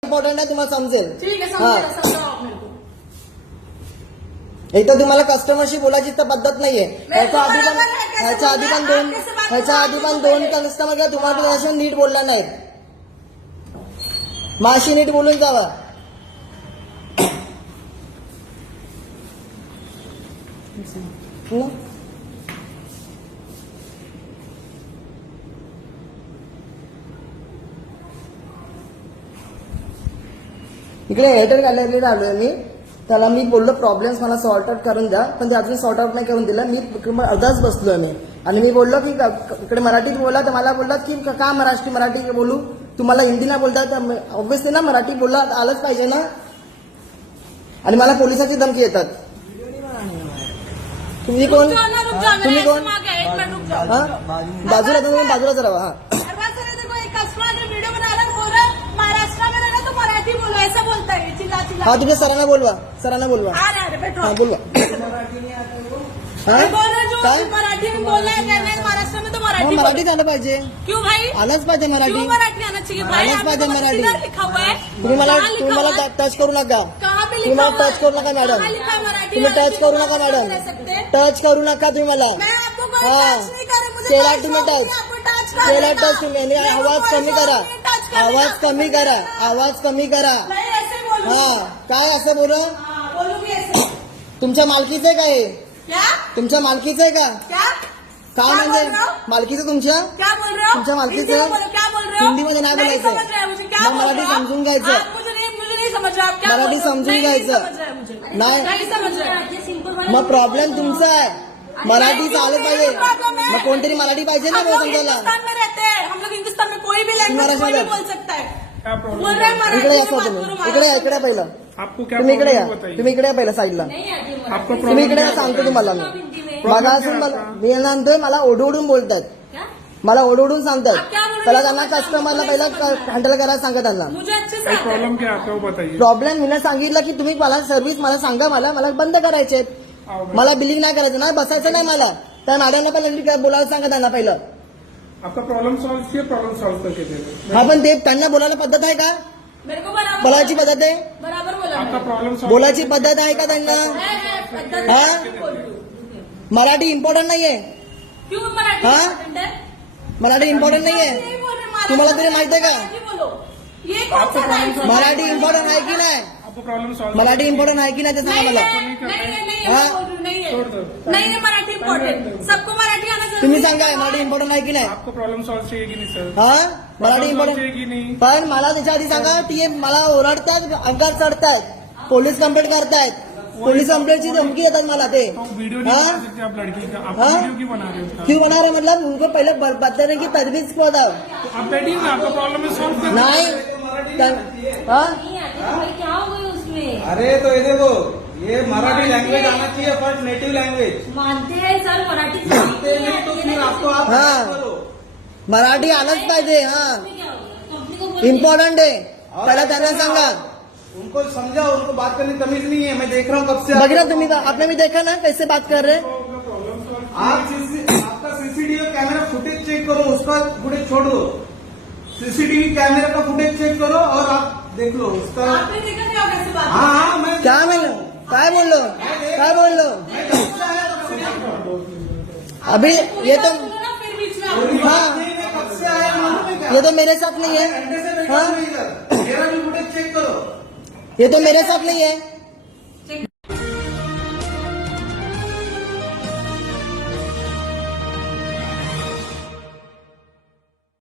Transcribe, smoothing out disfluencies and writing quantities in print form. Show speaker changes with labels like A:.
A: Important आहे, तुम्हाला समजेल.
B: ठीक आहे, समजेल, समजावं आप मेरे को.
A: एक तर तुम्हाला कस्टमरशी बोलायची तर पद्धत नाहीये. ह्याच्या आधी पण दोन कस्टमर तुम्हाला त्याच्याशी नीट बोलला नाहीत. माशी नीट बोलून जावा. इकडे एअरटेल गॅलरीला आलोय मी. त्याला मी बोललो प्रॉब्लेम्स मला सॉर्ट आउट करून द्या, पण ते अजून सॉर्ट आउट नाही करून दिलं. मी अर्धाच बसलोय मी आणि मी बोललो की इकडे मराठीत बोला, तर मला बोललात की का मराठी बोलू, तुम्हाला हिंदी नाही बोलतात, ऑब्व्हियसली ना मराठी बोलला आलंच पाहिजे ना. आणि मला पोलिसाची धमकी येतात. तुम्ही कोण? तुम्ही कोण? बाजूला तुम्ही बाजूलाच राहा. हा
B: ऐसा बोलता है, चिल्ला चिल्ला.
A: हाँ तुझे सरांना बोलवा, सरांना बोलवा.
B: अरे बैठो.
A: हाँ बोलवा.
B: मराठी में बोलना है, महाराष्ट्र में तो मराठी.
A: मराठीत आलं पाहिजे.
B: क्यों भाई?
A: आलंच पाहिजे मराठी.
B: क्यों मराठी आना चाहिए भाई?
A: आलंच पाहिजे मराठी.
B: लिखा हुआ है.
A: तुम्ही मला टच करू नका. तुम्ही मला टच करू नका मॅडम. तुम्ही टच करू नका मॅडम. टच करू नका तुम्ही मला. हाँ केला तुम्ही टच. केला टच तुम्ही. आवाज कमी करा. आवाज कमी करा. आवाज कमी करा. हा काय असं बोला? तुमच्या मालकीचं आहे का हे? तुमच्या मालकीचं आहे का? काय म्हणजे मालकीचं तुमच्या? तुमच्या मालकीचं हिंदीमध्ये नाही बोलायचं, मराठी समजून घ्यायचं. मराठी समजून घ्यायचं नाही. मग प्रॉब्लेम तुमचा आहे. मराठी चालत पाहिजे. मग कोणतरी मराठी पाहिजे ना समजायला.
B: हम लोग हिंदुस्तान में कोई भी लैंग्वेज कोई भी बोल सकता है.
A: इकडे असं तुम्ही इकडे पहिलं. तुम्ही इकडे या. तुम्ही इकडे पहिलं साईडला. तुम्ही इकडे सांगतो तुम्हाला मी. बघा असून मी नंतर मला ओढवडून बोलतात. मला ओढवडून सांगतात. पहिला त्यांना कस्टमरला पहिला हँडल करायला सांगा त्यांना. प्रॉब्लेम मी सांगितलं की तुम्ही मला सर्व्हिस मला सांगा. मला बंद करायचे. मला बिलिंग नाही करायचं नाही, बसायचं नाही मला. त्या मॅडमला पहिला बोलायला सांगा त्यांना पहिलं.
C: आपका प्रॉब्लम सॉल्व किया, प्रॉब्लम सॉल्व करके दे दो.
A: हा पण ते त्यांना बोलायला पद्धत आहे का? बोलायची पद्धत आहे?
C: आपका प्रॉब्लम
A: बोलायची पद्धत आहे का त्यांना? हा मराठी इम्पॉर्टंट नाहीये. हा मराठी इम्पॉर्टंट नाहीये. तुम्हाला तरी माहित आहे का मराठी इम्पॉर्टंट आहे की नाही? मराठी इम्पॉर्टंट आहे की नाही ते सांगा मला.
B: नहीं मराठी इम्पॉर्टेंट, सबको मराठी आना जरूरी.
A: तुम्ही सांगा मराठी इम्पॉर्टंट आहे की नाही?
C: आपको प्रॉब्लम सॉल्व चाहिए की नहीं सर?
A: हा मराठी इम्पॉर्टंट. पण मला त्याच्या आधी सांगा ती मला ओरडतात, अंगात चढतायत, पोलीस कंप्लेंट करतायत, पोलीस कंप्लेंटची धमकी देतात मला ते.
C: वीडियो नहीं बना सकते आप लड़की का? आप वीडियो क्यों बना रहे हो?
A: क्यों बना रहे मतलब उनको पहले बताने की तजवीज को बताओ.
C: आप बैठिए ना, आपका प्रॉब्लम सॉल्व कर.
A: नहीं
B: क्या हो गई उसमें?
D: अरे तो ये देखो, ये मराठी लैंग्वेज आना चाहिए फर्स्ट, नेटिव लैंग्वेज.
B: मानते हैं सर मराठी
D: मानते नहीं तो फिर आपको आप
A: हाँ.
D: करो.
A: मराठी आलंच पाहिजे. हा इम्पॉर्टंट आहे. पहिला त्यांना सांगा.
D: उनको समझाओ, उनको बात करने की तमीज नहीं है. मैं देख रहा हूँ कब से.
A: बघ ना तुम्ही, आपने भी देखा ना कैसे बात कर रहे.
D: आप आपका सीसीटीवी कैमरा फुटेज चेक करो, उसका फुटेज छोड़ दो. सीसीटीवी कैमरा का फुटेज चेक करो और आप देख लो उसका.
B: आपने देखा क्या कैसे बात?
D: हाँ मैं
A: क्या बोलो, काय बोललो, काय बोललो अभी ये तो. हाँ
D: कब से आया मालूम है क्या?
A: ये तो मेरे साथ नहीं है.
D: घंटे से बैठा हूं इधर. मेरा भी फुटेज चेक करो.
A: ये तो मेरे साथ नहीं है.